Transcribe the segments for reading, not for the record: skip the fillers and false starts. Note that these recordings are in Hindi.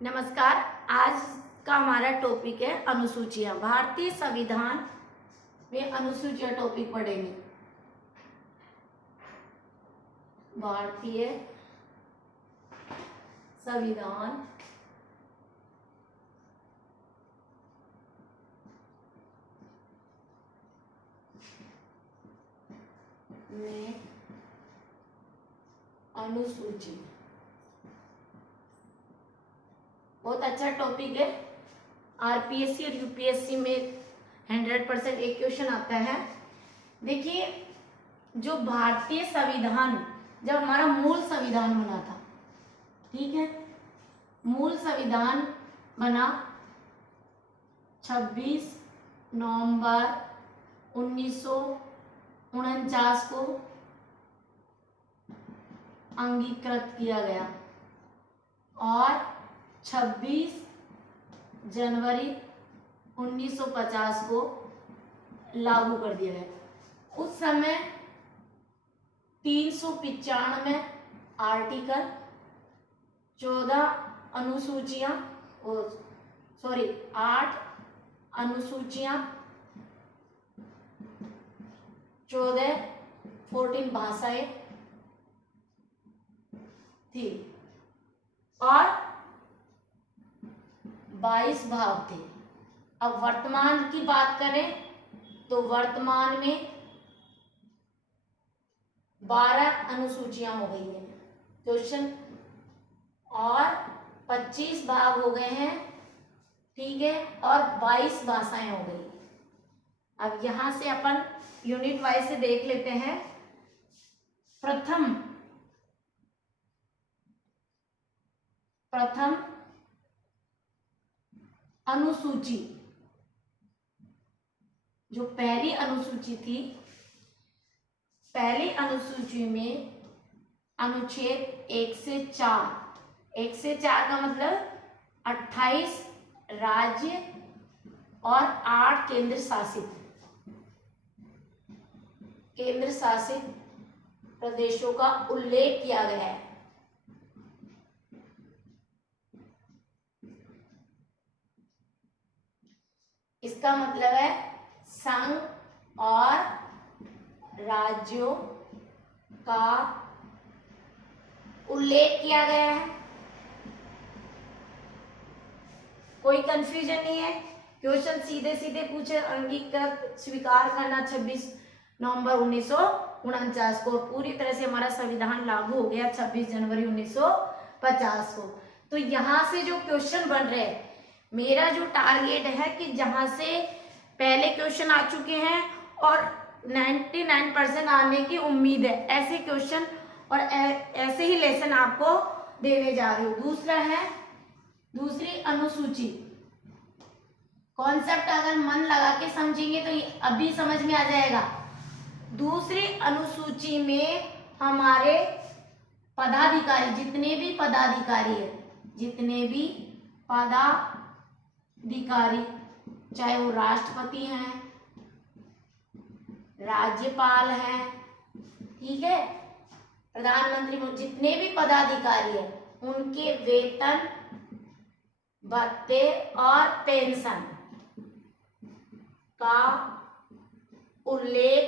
नमस्कार। आज का हमारा टॉपिक है अनुसूचियां। भारतीय संविधान में अनुसूचियां टॉपिक पढ़ेंगे। भारतीय संविधान में अनुसूची बहुत अच्छा टॉपिक है। आरपीएससी और यूपीएससी में 100% एक क्वेश्चन आता है। देखिए, जो भारतीय संविधान, जब हमारा मूल संविधान बना था, ठीक है, मूल संविधान बना 26 नवंबर 1949 को अंगीकृत किया गया और 26 जनवरी 1950 को लागू कर दिया गया। उस समय 395 आर्टिकल, 14 अनुसूचियां, 8 अनुसूचियां, 14 भाषाएं थी और 22 भाग थे। अब वर्तमान की बात करें तो वर्तमान में 12 अनुसूचियां हो गई हैं क्वेश्चन और 25 भाग हो गए हैं, ठीक है, और 22 भाषाएं हो गई। अब यहां से अपन यूनिट वाइज से देख लेते हैं। प्रथम अनुसूची, जो पहली अनुसूची थी, पहली अनुसूची में अनुच्छेद 1 से 4 का मतलब 28 राज्य और 8 केंद्र शासित प्रदेशों का उल्लेख किया गया है। इसका मतलब है संघ और राज्यों का उल्लेख किया गया है। कोई कंफ्यूजन नहीं है। क्वेश्चन सीधे सीधे पूछे, अंगीकृत स्वीकार करना 26 नवंबर 1949 को, पूरी तरह से हमारा संविधान लागू हो गया 26 जनवरी 1950 को। तो यहां से जो क्वेश्चन बन रहे हैं, मेरा जो टारगेट है कि जहां से पहले क्वेश्चन आ चुके हैं और 99% आने की उम्मीद है, ऐसे क्वेश्चन और ऐसे ही लेसन आपको देने जा रही हूँ। दूसरा है दूसरी अनुसूची। कॉन्सेप्ट अगर मन लगा के समझेंगे तो अभी समझ में आ जाएगा। दूसरी अनुसूची में हमारे पदाधिकारी, जितने भी पदाधिकारी है, चाहे वो राष्ट्रपति हैं, राज्यपाल हैं, ठीक है, प्रधानमंत्री, जितने भी पदाधिकारी हैं, उनके वेतन, भत्ते और पेंशन का उल्लेख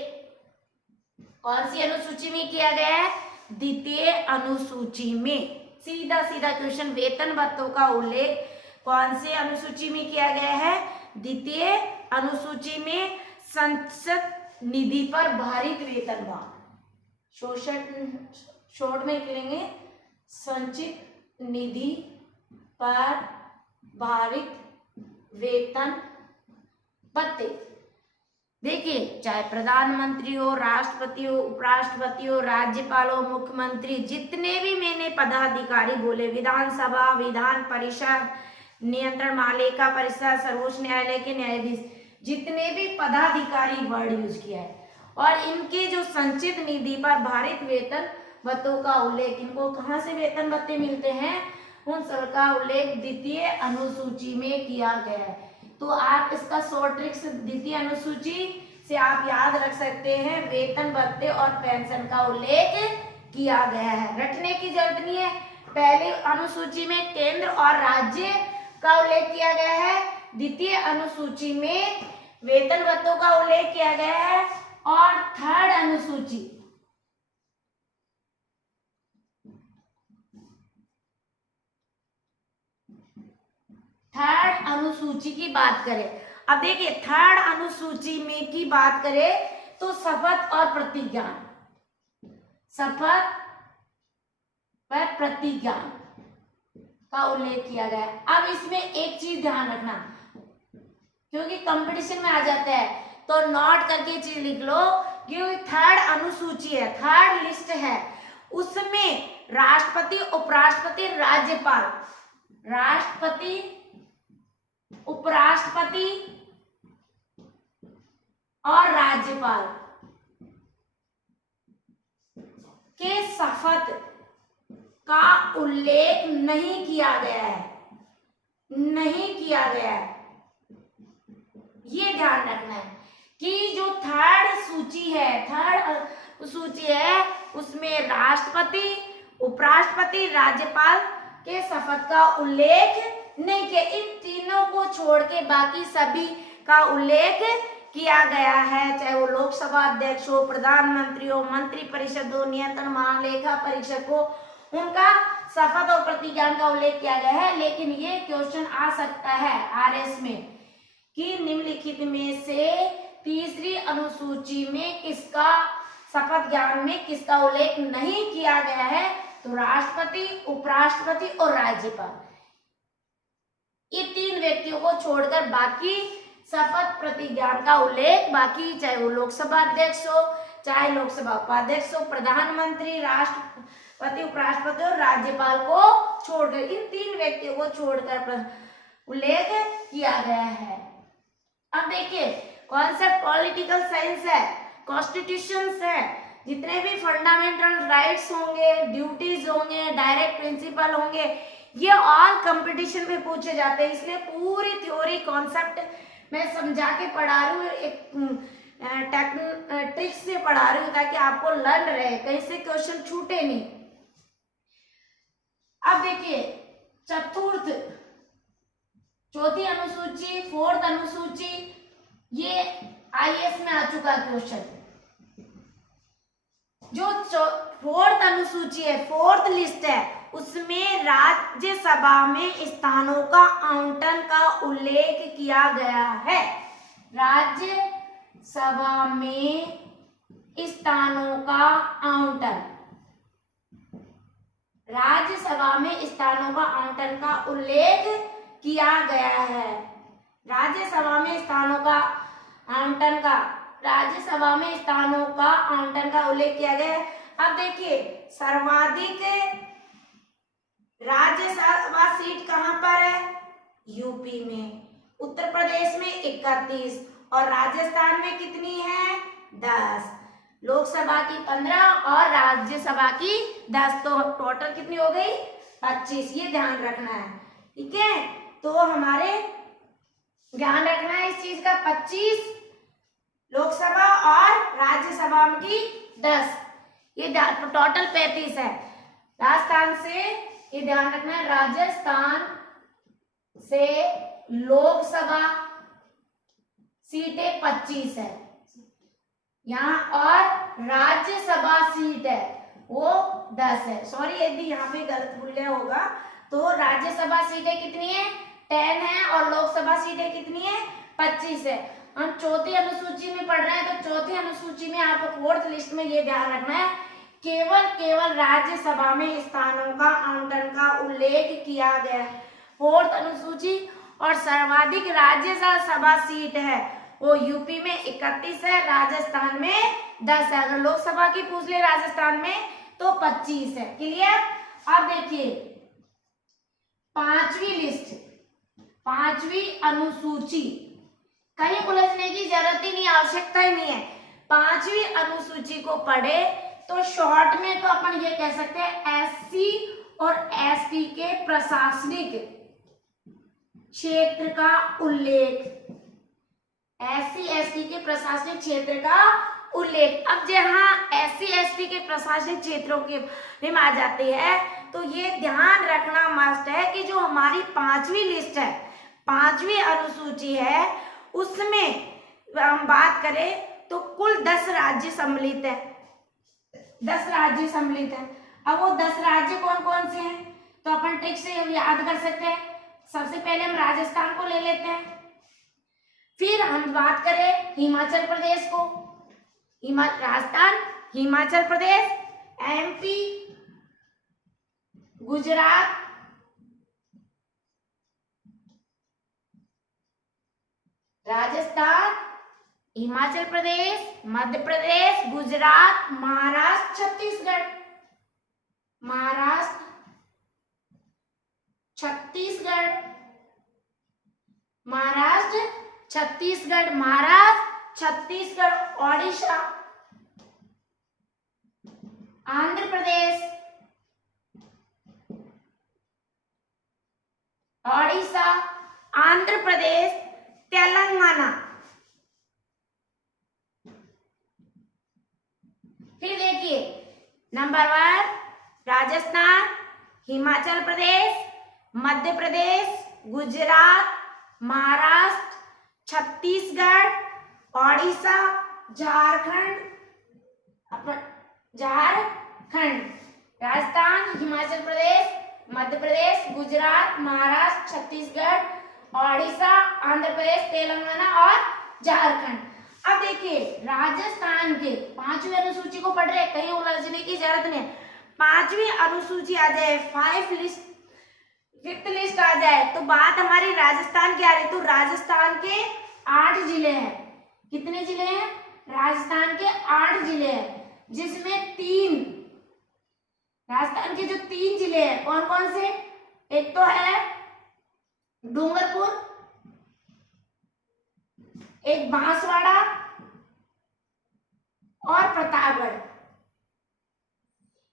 कौन सी अनुसूची में किया गया है? द्वितीय अनुसूची में। सीधा सीधा क्वेश्चन, वेतन भत्तों का उल्लेख कौन से अनुसूची में किया गया है? द्वितीय अनुसूची में। संचित निधि पर भारित वेतनमान, शॉर्ट में लिखेंगे, संचित निधि पर भारित वेतन भत्ते। देखिए, चाहे प्रधानमंत्री हो, राष्ट्रपति हो, उपराष्ट्रपति हो, राज्यपाल हो, मुख्यमंत्री, जितने भी मैंने पदाधिकारी बोले, विधानसभा, विधान परिषद, नियंत्रण महालेखा परिषद, सर्वोच्च न्यायालय के न्यायाधीश, जितने भी पदाधिकारी वर्ड यूज किया है, और इनके जो संचित निधि पर भारित वेतन भत्तों का उल्लेख, इनको कहाँ से वेतन भत्ते मिलते हैं, उन सब का उल्लेख द्वितीय अनुसूची में किया गया है। तो आप इसका शॉर्ट ट्रिक्स द्वितीय अनुसूची से आप याद रख सकते हैं, वेतन भत्ते और पेंशन का उल्लेख किया गया है। रटने की जरूरत नहीं है, पहली अनुसूची में केंद्र और राज्य का उल्लेख किया गया है, द्वितीय अनुसूची में वेतन भत्तों का उल्लेख किया गया है, और थर्ड अनुसूची की बात करें। अब देखिए थर्ड अनुसूची में की बात करें तो शपथ और प्रतिज्ञा, शपथ व प्रतिज्ञा का उल्लेख किया गया है। अब इसमें एक चीज ध्यान रखना, क्योंकि कंपटीशन में आ जाता है तो नोट करके चीज लिख लो कि थर्ड अनुसूची है, थर्ड लिस्ट है, उसमें राष्ट्रपति, उपराष्ट्रपति, राज्यपाल, राष्ट्रपति, उपराष्ट्रपति और राज्यपाल के शपथ का उल्लेख नहीं किया गया है, नहीं किया गया है। ये ध्यान रखना है कि जो थर्ड सूची है उसमें राष्ट्रपति, उपराष्ट्रपति, राज्यपाल के शपथ का उल्लेख नहीं किया। इन तीनों को छोड़ के बाकी सभी का उल्लेख किया गया है, चाहे वो लोकसभा अध्यक्ष हो, प्रधानमंत्री हो, मंत्री परिषद हो, नियंत्रण महालेखा परीक्षक हो, उनका शपथ और प्रतिज्ञा का उल्लेख किया गया है। लेकिन ये क्वेश्चन आ सकता है आरएस में कि निम्नलिखित में से तीसरी अनुसूची में किसका शपथ ज्ञान में किसका उल्लेख नहीं किया गया है, तो राष्ट्रपति, उपराष्ट्रपति और राज्यपाल, ये तीन व्यक्तियों को छोड़कर बाकी शपथ प्रतिज्ञा का उल्लेख, बाकी चाहे वो लोकसभा अध्यक्ष हो, चाहे लोकसभा उपाध्यक्ष हो, प्रधानमंत्री, राष्ट्रपति, उपराष्ट्रपति और राज्यपाल को छोड़कर, इन तीन व्यक्तियों को छोड़कर उल्लेख किया गया है। अब देखिए कॉन्सेप्ट पॉलिटिकल साइंस है, कॉन्स्टिट्यूशन है, जितने भी फंडामेंटल राइट्स होंगे, ड्यूटीज होंगे, डायरेक्ट प्रिंसिपल होंगे, ये ऑल कंपटीशन में पूछे जाते हैं। इसलिए पूरी थ्योरी कॉन्सेप्ट मैं समझा के पढ़ा रही हूँ, एक ट्रिक्स से पढ़ा रही हूँ ताकि आपको लर्न रहे, कहीं से क्वेश्चन छूटे नहीं। अब देखिए चतुर्थ, चौथी अनुसूची, फोर्थ अनुसूची, ये आईएएस में आ चुका क्वेश्चन। जो फोर्थ अनुसूची है, फोर्थ लिस्ट है, उसमें राज्यसभा में स्थानों का आवंटन का उल्लेख किया गया है। राज्यसभा में स्थानों का आवंटन, राज्यसभा में स्थानों का आवंटन का उल्लेख किया गया है। राज्यसभा में स्थानों का आवंटन का, राज्यसभा में स्थानों का आवंटन का उल्लेख किया गया है। अब देखिए सर्वाधिक राज्यसभा सीट कहां पर है, यूपी में, उत्तर प्रदेश में 31 और राजस्थान में कितनी है, 10, लोकसभा की 15 और राज्यसभा की 10, तो टोटल कितनी हो गई, 25। ये ध्यान रखना है, ठीक है। तो हमारे ध्यान रखना है इस चीज का, 25 लोकसभा और राज्यसभा की 10, ये टोटल 35 है। राजस्थान से ये ध्यान रखना है, राजस्थान से लोकसभा सीटें 25 है यहाँ, और राज्यसभा सीट है वो 10 है। सॉरी यदि यहाँ पे गलत भूल गया होगा, तो राज्यसभा सीटें कितनी है, 10 है, और लोकसभा सीटें कितनी है, 25 है। हम चौथी अनुसूची में पढ़ रहे हैं, तो चौथी अनुसूची में आपको फोर्थ लिस्ट में ये ध्यान रखना है, केवल राज्यसभा में स्थानों का आवंटन का उल्लेख किया गया है। फोर्थ अनुसूची, और सर्वाधिक राज्यसभा सीट है वो यूपी में 31 है, राजस्थान में 10 है। अगर लोकसभा की पूछ ले राजस्थान में तो 25 है। क्लियर। अब देखिए पांचवी लिस्ट, पांचवी अनुसूची, कहीं उलझने की जरूरत ही नहीं, आवश्यकता ही नहीं है। पांचवी अनुसूची को पढ़े तो शॉर्ट में तो अपन ये कह सकते हैं एससी और एसटी के प्रशासनिक क्षेत्र का उल्लेख, एससी एसटी के प्रशासनिक क्षेत्र का उल्लेख। अब जहां एससी एसटी के प्रशासनिक क्षेत्रों के में आ जाते हैं तो ये ध्यान रखना मस्ट है कि जो हमारी पांचवी लिस्ट है, पांचवी अनुसूची है, उसमें हम बात करें तो कुल 10 राज्य सम्मिलित है, 10 राज्य सम्मिलित है। अब वो 10 राज्य कौन कौन से हैं, तो अपन ट्रिक से याद कर सकते हैं। सबसे पहले हम राजस्थान को ले लेते हैं, फिर हम बात करें हिमाचल प्रदेश को, राजस्थान, हिमाचल प्रदेश, एमपी, गुजरात, राजस्थान, हिमाचल प्रदेश, मध्य प्रदेश, गुजरात, महाराष्ट्र, छत्तीसगढ़, महाराष्ट्र, छत्तीसगढ़, महाराष्ट्र, छत्तीसगढ़, महाराष्ट्र, छत्तीसगढ़, ओडिशा, आंध्र प्रदेश, ओडिशा, आंध्र प्रदेश, तेलंगाना। फिर देखिए नंबर 1 राजस्थान, हिमाचल प्रदेश, मध्य प्रदेश, गुजरात, महाराष्ट्र, छत्तीसगढ़, ओडिशा, झारखंड, राजस्थान, हिमाचल प्रदेश, मध्य प्रदेश, गुजरात, महाराष्ट्र, छत्तीसगढ़, ओडिशा, आंध्र प्रदेश, तेलंगाना और झारखंड। अब देखिए राजस्थान के पांचवी अनुसूची को पढ़ रहे, कहीं उलझने की जरूरत नहीं। पांचवी अनुसूची आ जाए, 5th लिस्ट आ जाए, तो बात हमारी राजस्थान की आ रही। तो राजस्थान के 8 जिले हैं। कितने जिले हैं? राजस्थान के 8 जिले हैं, जिसमें 3 राजस्थान के जो 3 जिले हैं कौन कौन से? एक तो है डूंगरपुर, एक बांसवाड़ा और प्रतापगढ़।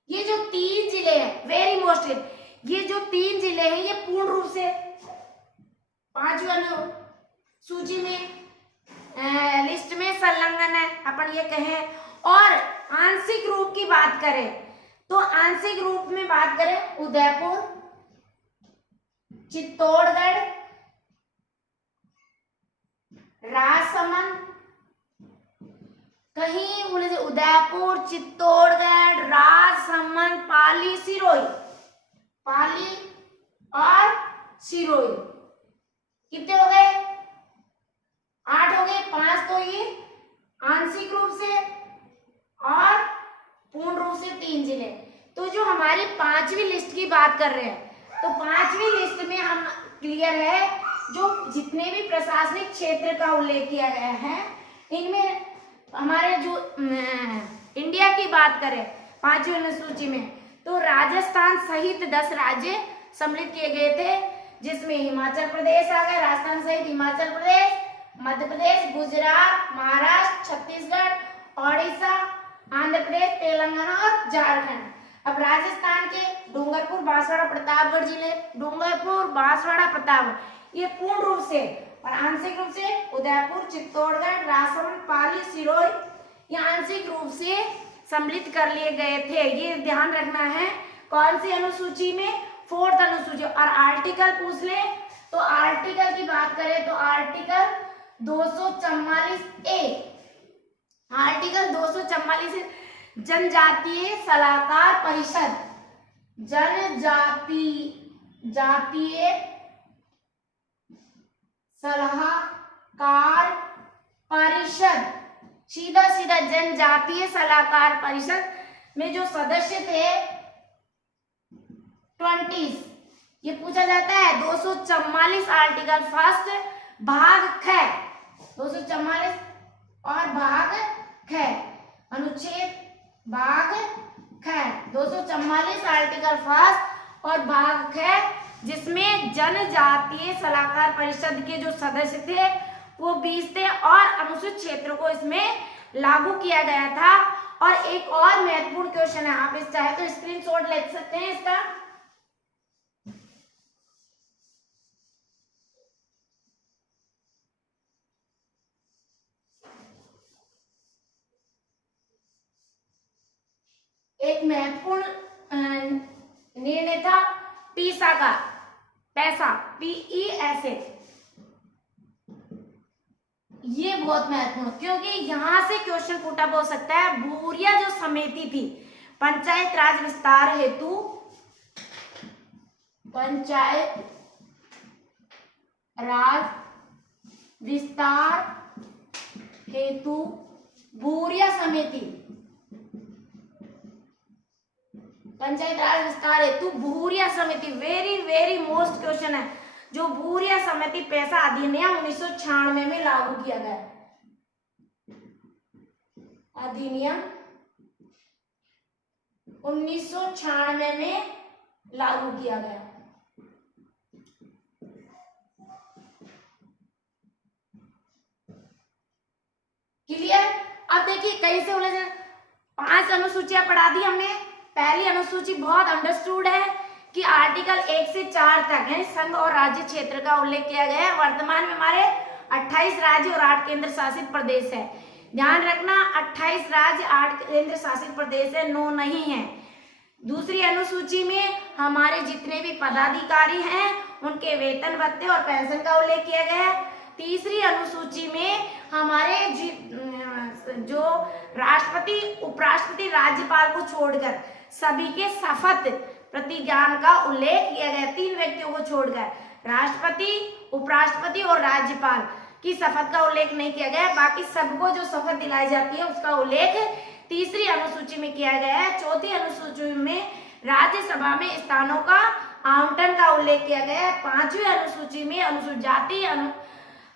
ये जो 3 जिले हैं, वेरी मोस्ट, ये जो 3 जिले हैं ये पूर्ण रूप से पांचवी अनुसूची में लिस्ट में संलग्न है, अपन ये कहें। और आंशिक रूप की बात करें तो आंशिक रूप में बात करें उदयपुर, चित्तौड़गढ़, राजसमंद, कहीं उलझे, उदयपुर, चित्तौड़गढ़, राजसमंद, पाली, सिरोही, पाली और सिरोही। कितने हो गए? 8 हो गए। 5 तो ये आंशिक रूप से और पूर्ण रूप से 3 जिले। तो जो हमारी पांचवी लिस्ट की बात कर रहे हैं, तो पांचवी लिस्ट में हम क्लियर है, जो जितने भी प्रशासनिक क्षेत्र का उल्लेख किया गया है, इनमें हमारे जो इंडिया की बात करें पांचवी अनुसूची में, तो राजस्थान सहित 10 राज्य सम्मिलित किए गए थे, जिसमें हिमाचल प्रदेश आ गया, राजस्थान सहित हिमाचल प्रदेश, मध्य प्रदेश, गुजरात, महाराष्ट्र, छत्तीसगढ़, ओडिशा, आंध्र प्रदेश, तेलंगाना और झारखंड। अब राजस्थान के डूंगरपुर, बांसवाड़ा, प्रतापगढ़ जिले, डूंगरपुर, बांसवाड़ा, प्रतापगढ़, ये पूर्ण रूप से और आंशिक रूप से उदयपुर, चित्तौड़गढ़, राजसमंद, पाली, सिरोही, ये आंशिक रूप से सम्मिलित कर लिए गए थे। ये ध्यान रखना है। कौन सी अनुसूची में? 4th अनुसूची। और आर्टिकल पूछ ले तो आर्टिकल की बात करें तो आर्टिकल 244A, आर्टिकल 244 जनजातीय सलाहकार परिषद, जातीय सलाहकार परिषद, सीधा सीधा जनजातीय सलाहकार परिषद में जो सदस्य थे 20, ये पूछा जाता है 244 आर्टिकल 1 भाग ख, 244 और भाग ख, अनुच्छेद भाग ख, 244 आर्टिकल 1 और भाग ख, जिसमें जनजातीय सलाहकार परिषद के जो सदस्य थे वो 20 थे और अनुसूचित क्षेत्रों को इसमें लागू किया गया था। और एक और महत्वपूर्ण क्वेश्चन है, आप इस चाहे तो स्क्रीनशॉट ले सकते हैं इसका। एक महत्वपूर्ण निर्णय था पीसा का, पैसा, PESA। ये बहुत महत्वपूर्ण, क्योंकि यहां से क्वेश्चन पुट अप हो सकता है। भूरिया जो समिति थी पंचायत राज विस्तार हेतु, पंचायत राज विस्तार हेतु भूरिया समिति, पंचायत राज विस्तार हेतु भूरिया समिति, वेरी वेरी मोस्ट क्वेश्चन है। जो भूरिया समिति पैसा अधिनियम 1996 में लागू किया गया, अधिनियम 1996 में लागू किया गया। क्लियर? अब देखिए कहीं से बोले 5 अनुसूचियां पढ़ा दी हमने। पहली अनुसूची बहुत अंडरस्टूड है कि आर्टिकल 1 से 4 तक यानी संघ और राज्य क्षेत्र का उल्लेख किया गया है। वर्तमान में हमारे 28 राज्य और 8 केंद्र शासित प्रदेश है। ध्यान रखना 28 राज्य 8 केंद्र शासित प्रदेश है, 9 नहीं है। दूसरी अनुसूची में हमारे जितने भी पदाधिकारी हैं उनके वेतन भत्ते और पेंशन का उल्लेख किया गया है। तीसरी अनुसूची में हमारे जो राष्ट्रपति, उपराष्ट्रपति, राज्यपाल को छोड़कर सभी के शपथ प्रतिज्ञान का उल्लेख किया गया। 3 व्यक्तियों को छोड़कर राष्ट्रपति, उपराष्ट्रपति और राज्यपाल की शपथ का उल्लेख नहीं किया गया। बाकी सबको जो शपथ दिलाई जाती है उसका उल्लेख तीसरी अनुसूची में किया गया है। चौथी अनुसूची में राज्यसभा में स्थानों का आवंटन का उल्लेख किया गया है। 5वीं अनुसूची में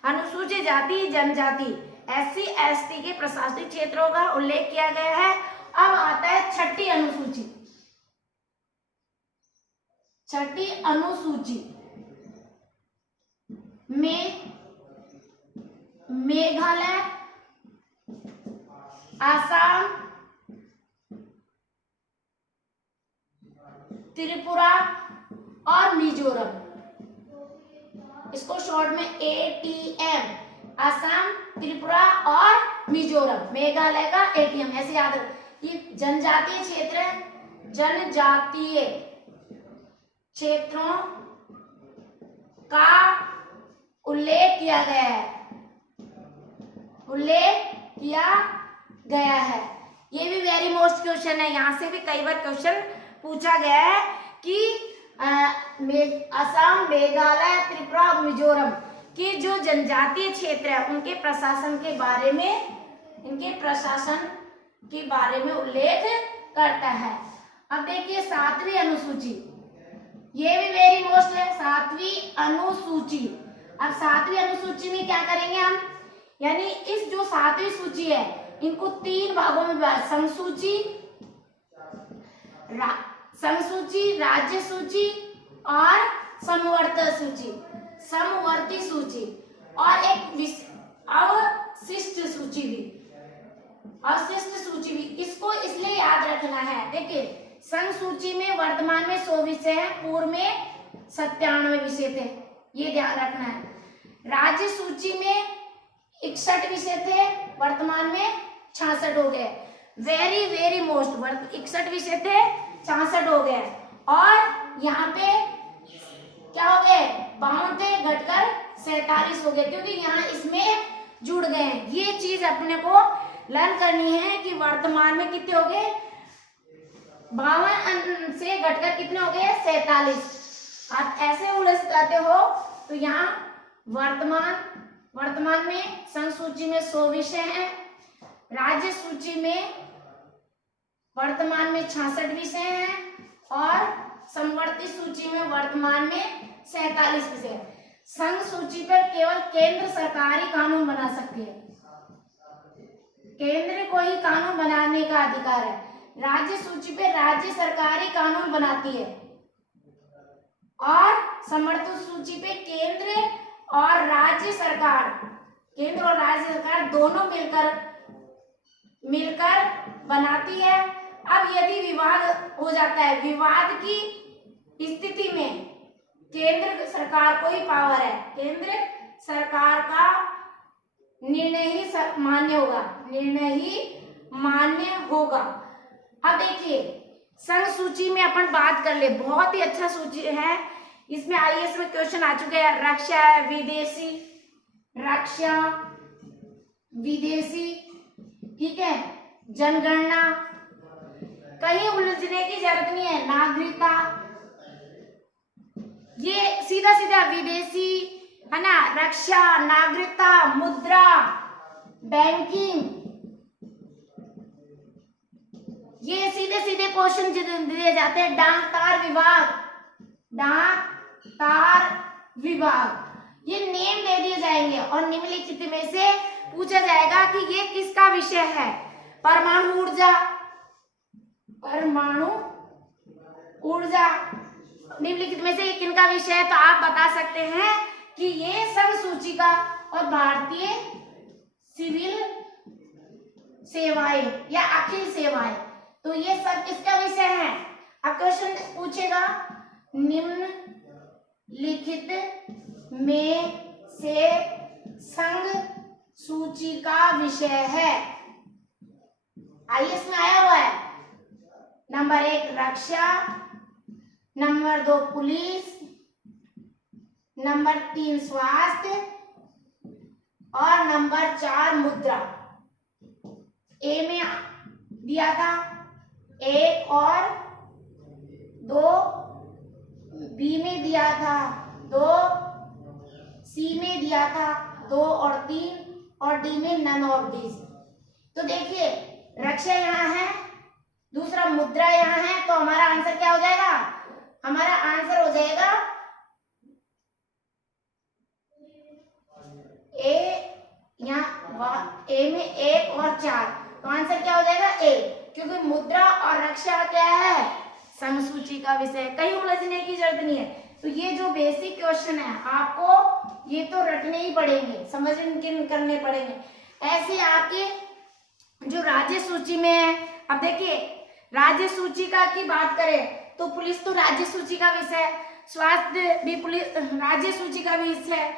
अनुसूचित जाति जनजाति SC ST के प्रशासनिक क्षेत्रों का उल्लेख किया गया है। अब आता है छठी अनुसूची। छठी अनुसूची में मेघालय, आसाम, त्रिपुरा और मिजोरम, इसको शॉर्ट में ATM, असम, त्रिपुरा और मिजोरम, मेघालय का ATM ऐसे याद रख। ये जनजातीय क्षेत्र है, जनजातीय क्षेत्रों का उल्लेख किया गया है, उल्लेख किया गया है। ये भी वेरी मोस्ट क्वेश्चन है, यहां से भी कई बार क्वेश्चन पूछा गया है कि असम, मेघालय, त्रिपुरा और मिजोरम के जो जनजातीय क्षेत्र है उनके प्रशासन के बारे में, इनके प्रशासन के बारे में उल्लेख करता है। अब देखिए 7वीं अनुसूची, ये भी वेरी मोस्ट है, 7वीं अनुसूची। अब 7वीं अनुसूची में क्या करेंगे हम, यानी इस जो 7वीं सूची है इनको 3 भागों में विभाजित, समसूची, राज्य सूची और समवर्ती सूची, समवर्ती सूची और एक अवशिष्ट सूची भी, अवशिष्ट सूची भी। इसको इसलिए याद रखना है, देखिए संघ सूची में वर्तमान में 100 विषय है, पूर्व में 97 विषय थे, ये ध्यान रखना है। राज्य सूची में 61 विषय थे, वर्तमान में 66 हो गए। वेरी वेरी मोस्ट, 61 विषय थे, 66 हो गए। और यहाँ पे क्या हो गए, 52 थे, घटकर 47 हो गए, क्योंकि यहाँ इसमें जुड़ गए हैं। ये चीज अपने को लर्न करनी है कि वर्तमान में कितने हो गए, 52 से घटकर कितने हो गए, 47। आप ऐसे उलझ जाते हो तो यहाँ वर्तमान में संघ सूची में 100 विषय हैं, राज्य सूची में वर्तमान में 66 विषय हैं और समवर्ती सूची में वर्तमान में 47 विषय हैं। संघ सूची पर केवल केंद्र सरकारी कानून बना सकती है, केंद्र को ही कानून बनाने का अधिकार है। राज्य सूची पे राज्य सरकारी कानून बनाती है और समवर्ती सूची पे केंद्र और राज्य सरकार, केंद्र और राज्य सरकार दोनों मिलकर बनाती है। अब यदि विवाद हो जाता है, विवाद की स्थिति में केंद्र सरकार को ही पावर है, केंद्र सरकार का निर्णय ही मान्य होगा, निर्णय ही मान्य होगा। अब देखिए संघ सूची में अपन बात कर ले, बहुत ही अच्छा सूची है। इसमें आईएएस में क्वेश्चन आ चुके हैं। रक्षा है, विदेशी, रक्षा, विदेशी, ठीक है, जनगणना, कहीं उलझने की जरूरत नहीं है। नागरिकता, ये सीधा सीधा विदेशी है ना, रक्षा, नागरिकता, मुद्रा, बैंकिंग, ये सीधे सीधे क्वेश्चन दिए जाते हैं। डाक तार विभाग, डाक तार विभाग, ये नेम दे दिए जाएंगे और निम्नलिखित में से पूछा जाएगा कि ये किसका विषय है। परमाणु ऊर्जा, परमाणु ऊर्जा निम्नलिखित में से ये किनका विषय है, तो आप बता सकते हैं कि ये संघ सूची का और भारतीय सिविल सेवाएं या अखिल सेवाएं, तो ये सब किसका विषय है। अब क्वेश्चन पूछेगा निम्नलिखित में से संघ सूची का विषय है। आईएएस में आया हुआ है। नंबर 1 रक्षा, नंबर 2 पुलिस, नंबर 3 स्वास्थ्य और नंबर 4 मुद्रा। ए में दिया था 1 और 2, बी में दिया था 2, सी में दिया था 2 और 3 और डी में नन ऑफ दिस। तो देखिए रक्षा यहाँ है, दूसरा मुद्रा यहाँ है, तो हमारा आंसर क्या हो जाएगा, हमारा आंसर हो जाएगा ए। यहाँ ए में 1 और 4, तो आंसर क्या हो जाएगा ए, क्योंकि मुद्रा और रक्षा क्या है, संघ सूची का विषय, कहीं उलझने की जरूरत नहीं है। तो ये जो बेसिक क्वेश्चन है आपको ये तो रटने ही पड़ेंगे, समझ करने पड़ेंगे। ऐसे आपके जो राज्य सूची में है, अब देखिए राज्य सूची का की बात करें तो पुलिस तो राज्य सूची का विषय है, स्वास्थ्य भी पुलिस राज्य सूची का विषय है,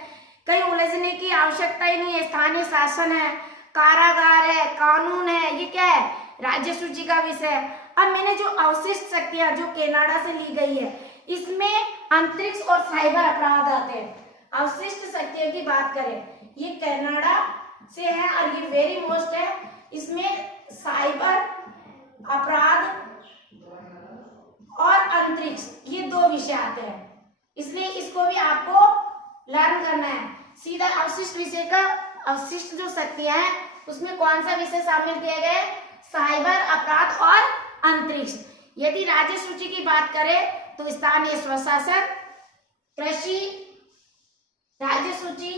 कहीं उलझने की आवश्यकता ही नहीं है। स्थानीय शासन है, कारागार है, कानून है, ये क्या है, राज्य सूची का विषय है। अब मैंने जो अवशिष्ट शक्तियां जो कनाडा से ली गई है, इसमें अंतरिक्ष और साइबर अपराध आते हैं। अवशिष्ट शक्तियों की बात करें, ये कनाडा से है और ये वेरी मोस्ट है। इसमें साइबर अपराध और अंतरिक्ष ये 2 विषय आते हैं, इसलिए इसको भी आपको लर्न करना है। सीधा अवशिष्ट विषय का अवशिष्ट जो शक्तियां हैं उसमें कौन सा विषय शामिल किया गया है, साइबर अपराध और अंतरिक्ष। यदि राज्य सूची की बात करें तो स्थानीय स्वशासन, कृषि, राज्य सूची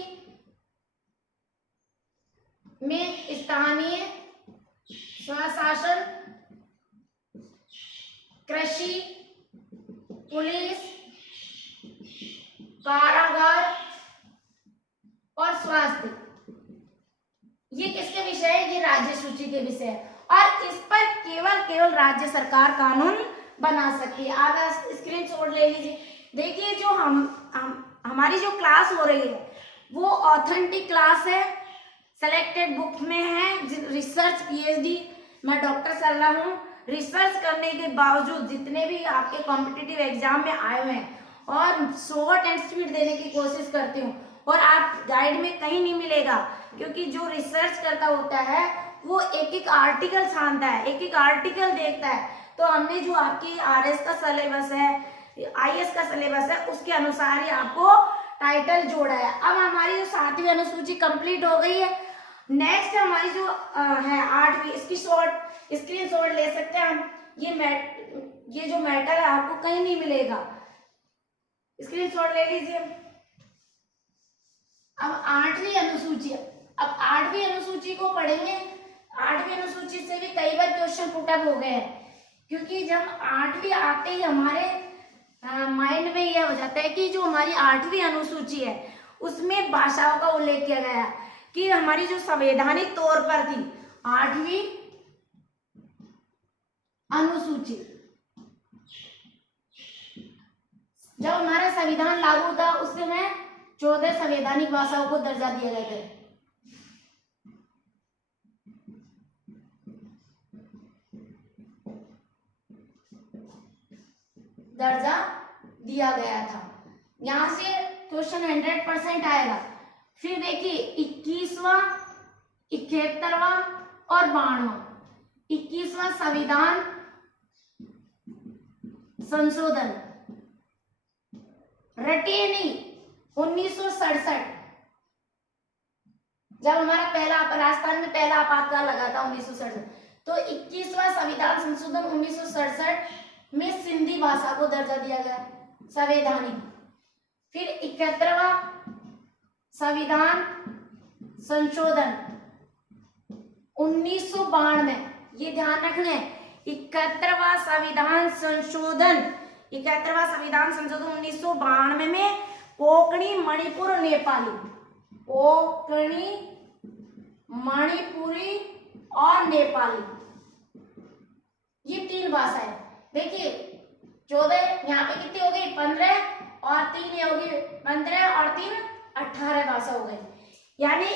में स्थानीय स्वशासन, कृषि, पुलिस, कारागार और स्वास्थ्य, ये किसके विषय है, ये राज्य सूची के विषय है और इस पर केवल राज्य सरकार कानून बना सकती है। आप स्क्रीनशॉट ले लीजिए। देखिए जो हमारी जो क्लास हो रही है वो ऑथेंटिक क्लास है, सेलेक्टेड बुक में है। रिसर्च पीएचडी मैं डॉक्टर सरला हूँ। रिसर्च करने के बावजूद जितने भी आपके कॉम्पिटिटिव एग्जाम में आए हुए हैं और शॉर्ट एंड स्वीट देने की कोशिश करती हूँ, और आप गाइड में कहीं नहीं मिलेगा, क्योंकि जो रिसर्च करता होता है वो एक एक आर्टिकल छानता है, एक एक आर्टिकल देखता है। तो हमने जो आपकी आरएस का सिलेबस है, आईएएस का सिलेबस है, उसके अनुसार ही आपको टाइटल जोड़ा है। अब हमारी जो 7वीं अनुसूची कंप्लीट हो गई है। नेक्स्ट हमारी जो है 8वीं, इसकी स्क्रीनशॉट ले सकते हैं हम। ये जो मैटर है आपको कहीं नहीं मिलेगा, स्क्रीनशॉट ले लीजिए। अब 8वीं अनुसूची को पढ़ेंगे। 8वीं अनुसूची से भी कई बार क्वेश्चन पुटअप हो गए हैं, क्योंकि जब 8वीं आते ही हमारे माइंड में यह हो जाता है कि जो हमारी 8वीं अनुसूची है उसमें भाषाओं का उल्लेख किया गया है कि हमारी जो संवैधानिक तौर पर थी 8वीं अनुसूची, जब हमारा संविधान लागू था उस समय 14 संवैधानिक भाषाओं को दर्जा दिया गया है। दर्जा दिया गया था। यहां से क्वेश्चन 100% आएगा। फिर देखिए 21वां, 71वां और 92वां। 21वां संविधान संशोधन, रटिए नहीं, 1967, जब हमारा पहला राजस्थान में पहला आपातकाल लगा था 1967, तो 21वां संविधान संशोधन 1967 में सिंधी भाषा को दर्जा दिया गया संवैधानिक। फिर 71वां संविधान संशोधन 1992, ये ध्यान रखना है, 71वां संविधान संशोधन 1992 में कोंकणी, मणिपुर, नेपाली, कोंकणी, मणिपुरी और नेपाली, ये 3 भाषाएं। देखिए 14, यहाँ पे कितनी हो गई 15 और 3 ये होगी 15 और 3 18 भाषा हो गई। यानी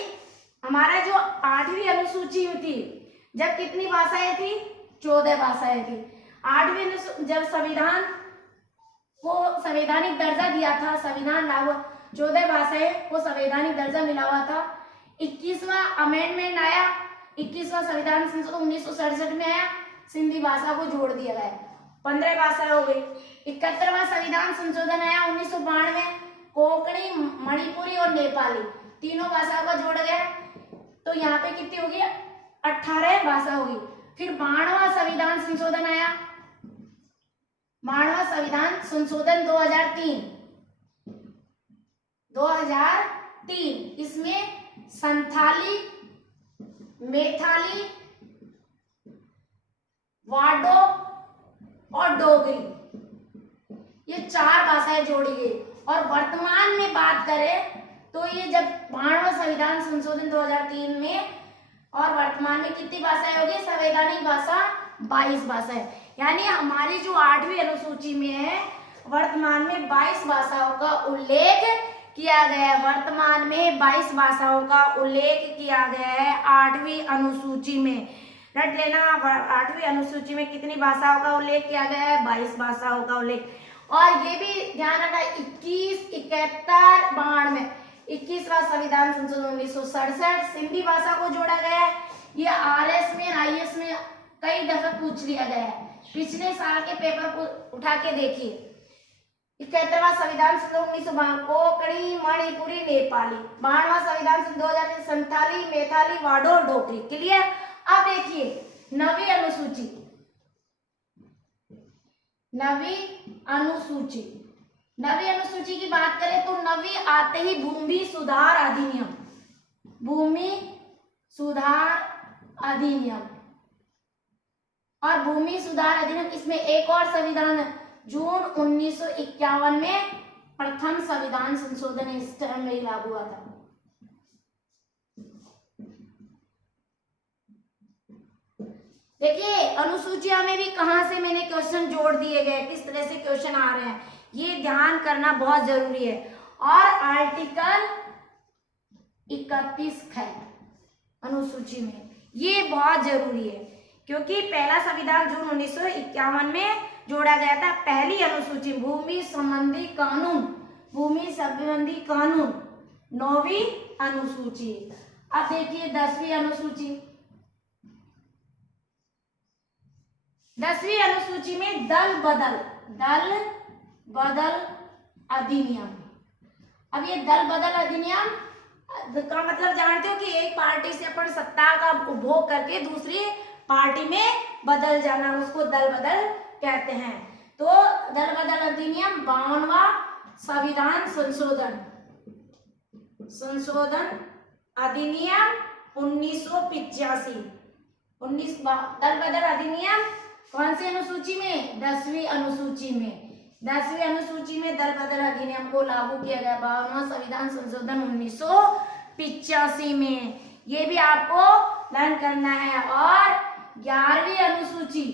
हमारा जो 8वीं अनुसूची में थी जब कितनी भाषाएं थी 14 भाषाएं थी। 8वीं जब संविधान को संवैधानिक दर्जा दिया था, संविधान लागू 14 भाषाएं को संवैधानिक दर्जा मिला हुआ था। 21वां अमेंडमेंट आया, 21वां संविधान संशोधन 1967 में आया, सिंधी भाषा को जोड़ दिया गया, 15 भाषाएं हो गई। 71वां संविधान संशोधन आया 1992 में, कोंकणी, मणिपुरी और नेपाली तीनों भाषाओं का जोड़ गया, तो यहाँ पे कितनी होगी 18 भाषा होगी। फिर 92वां संविधान संशोधन आया, 92वां संविधान संशोधन 2003, इसमें संथाली, मैथिली, वाडो और डोगरी, ये 4 भाषाएं जोड़ी गई। और वर्तमान में बात करें तो ये जब 92वां संविधान संशोधन 2003 में, और वर्तमान में कितनी भाषाएं होगी संवैधानिक भाषा 22 भाषाएं। यानी हमारी जो 8वीं अनुसूची में है वर्तमान में 22 भाषाओं का उल्लेख किया गया है। वर्तमान में 22 भाषाओं का उल्लेख किया गया है 8वीं अनुसूची में। रट लेना, 8वीं अनुसूची में कितनी भाषाओं का उल्लेख किया गया है 22 भाषाओं का उल्लेख। और ये भी ध्यान रखना 21, 71, 92, 21वां संविधान संशोधन 1967 सिंधी भाषा को जोड़ा गया है। ये RS में, IS में कई दफा पूछ लिया गया है, पिछले साल के पेपर को उठा के देखिए। 71वां संविधान संशोधन 1992, कोंकणी, मणिपुरी, नेपाली। 92वां संविधान संशोधन 2000 संथाली, मैथिली, वाडो और डोगरी। क्लियर। अब देखिए 9वीं अनुसूची, 9वीं अनुसूची की बात करें तो 9वीं आते ही भूमि सुधार अधिनियम, भूमि सुधार अधिनियम और भूमि सुधार अधिनियम, इसमें एक और संविधान जून 1951 में प्रथम संविधान संशोधन इस टर्म में लागू हुआ था। देखिए अनुसूचियों में भी कहां से मैंने क्वेश्चन जोड़ दिए गए, किस तरह से क्वेश्चन आ रहे हैं, ये ध्यान करना बहुत जरूरी है। और आर्टिकल 31 है अनुसूची में, ये बहुत जरूरी है क्योंकि पहला संविधान जून 1951 में जोड़ा गया था। पहली अनुसूची भूमि संबंधी कानून, भूमि संबंधी कानून 9वीं अनुसूची। अब देखिए 10वीं अनुसूची, 10वीं अनुसूची में दल बदल अधिनियम। अब ये दल बदल अधिनियम का मतलब जानते हो कि एक पार्टी से अपन सत्ता का उपभोग करके दूसरी पार्टी में बदल जाना, उसको दल बदल कहते हैं। तो दल बदल अधिनियम 52वां संविधान संशोधन अधिनियम 1985, दल बदल अधिनियम कौन सी अनुसूची में 10वीं अनुसूची में। 10वीं अनुसूची में दल बदल अधिनियम को लागू किया गया 52वां संविधान संशोधन 1985 में, ये भी आपको लर्न करना है। और 11वीं अनुसूची,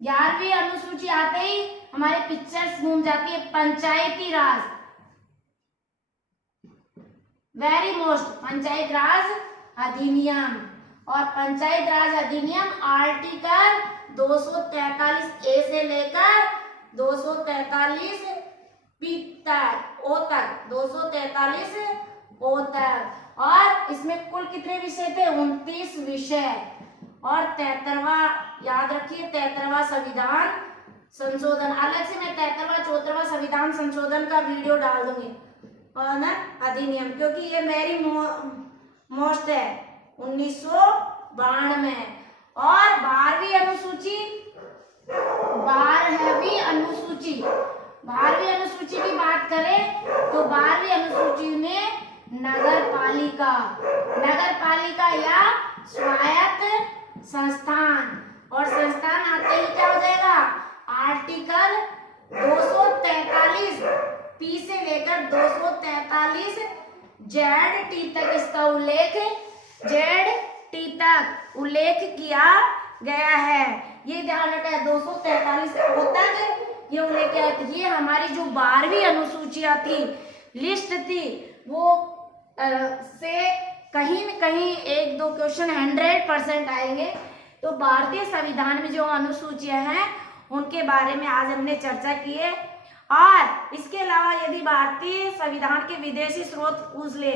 11वीं अनुसूची आते ही हमारे पिक्चर्स घूम जाती है। पंचायती राज, वेरी मोस्ट, पंचायत राज अधिनियम। और पंचायत राज अधिनियम आर्टिकल 243 ए से लेकर 243 बी तक, ओ तक, 243 ओ तक। और इसमें कुल कितने विषय थे? 29 विषय। और 73वां, याद रखिए 73वां संविधान संशोधन। अलग से मैं 73वां 74वां संविधान संशोधन का वीडियो डाल दूंगी, और ना अधिनियम, क्योंकि ये मेरी मोस्ट है 1992। और 12वीं अनुसूची, 12वीं अनुसूची, 12वीं अनुसूची की बात करें तो 12वीं अनुसूची में नगर पालिका, नगर पालिका या स्वायत्त संस्थान, और संस्थान आते ही क्या हो जाएगा? आर्टिकल 243 पी से लेकर 243 जेड टी तक इसका उल्लेख, जेड टी तक उल्लेख किया गया है। ये ध्यान रखना, 243 ओ तक ये उल्लेख किया है। ये हमारी जो 12वीं अनुसूचियां थी, लिस्ट थी, वो से कहीं न कहीं 1-2 क्वेश्चन 100% आएंगे। तो भारतीय संविधान में जो अनुसूचियां हैं उनके बारे में आज हमने चर्चा की है। और इसके अलावा यदि भारतीय संविधान के विदेशी स्रोत पूछ ले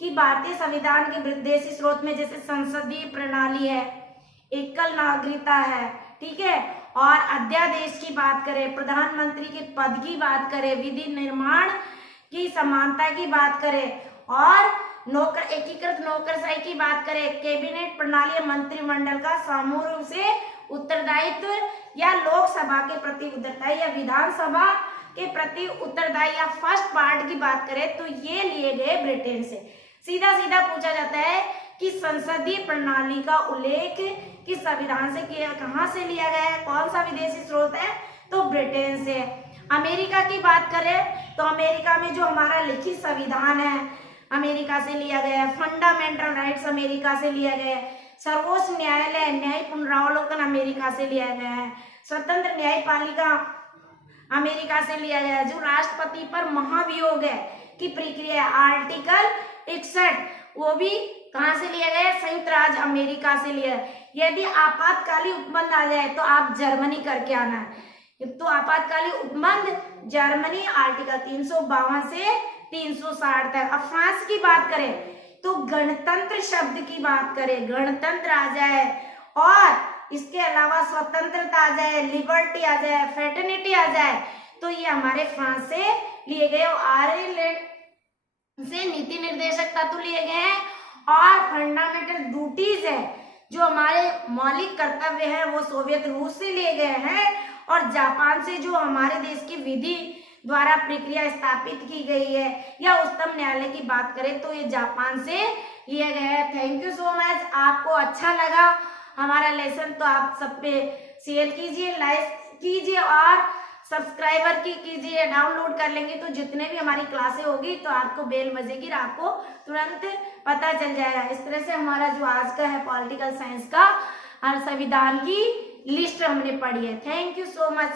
कि भारतीय संविधान के विदेशी स्रोत में जैसे संसदीय प्रणाली है, एकल नागरिकता है, ठीक है, और अध्यादेश की बात करें, प्रधानमंत्री के पद की बात करें, विधि निर्माण की समानता की बात करें, और एकीकृत नौकरशाही की बात करें, कैबिनेट प्रणाली या मंत्रिमंडल का समूह रूप से उत्तरदायित्व या लोकसभा के प्रति उत्तरदायी या विधानसभा के प्रति उत्तरदायी या फर्स्ट पार्ट की बात करें तो ये लिए गए ब्रिटेन से। सीधा सीधा पूछा जाता है कि संसदीय प्रणाली का उल्लेख किस संविधान से किया, कहाँ से लिया गया है, कौन सा विदेशी स्रोत है? तो ब्रिटेन से। अमेरिका की बात करें तो अमेरिका में जो हमारा लिखित संविधान है अमेरिका से लिया गया है, फंडामेंटल राइट्स अमेरिका से लिया गया है, सर्वोच्च न्यायालय न्याय पुनरावलोकन अमेरिका से लिया गया है, स्वतंत्र न्यायपालिका अमेरिका से लिया गया है, जो राष्ट्रपति पर महाभियोग है की प्रक्रिया आर्टिकल 61 वो भी कहाँ से लिया गया है? संयुक्त राज्य अमेरिका से लिया है। यदि आपातकालीन उपबंध आ जाए तो आप जर्मनी करके आना है। तो आपातकालीन उपबंध जर्मनी आर्टिकल 352 से 360 तक। अब फ्रांस की बात करें तो गणतंत्र शब्द की बात करें, गणतंत्र आ जाए, और इसके अलावा स्वतंत्रता आ जाए, लिबर्टी आ जाए, फ्रेटर्निटी आ जाए, तो ये हमारे फ्रांस से लिए गए। और आयरलैंड से नीति निर्देशक तत्व लिए गए हैं, और फंडामेंटल ड्यूटीज है जो हमारे मौलिक कर्तव्य है वो सोवियत रूस से लिए गए हैं, और जापान से जो हमारे देश की विधि द्वारा प्रक्रिया स्थापित की गई है या उच्चतम न्यायालय की बात करें तो ये जापान से लिया गया है। Thank you so much. आपको अच्छा लगा हमारा लेसन तो आप सब पे शेयर कीजिए, लाइक कीजिए और सब्सक्राइबर की कीजिए। डाउनलोड कर लेंगे तो जितने भी हमारी क्लासें होगी तो आपको बेल बजेगी, आपको तुरंत पता चल जाएगा। इस तरह से हमारा जो आज का है पॉलिटिकल साइंस का संविधान की लिस्ट हमने पढ़ी है। Thank you so much.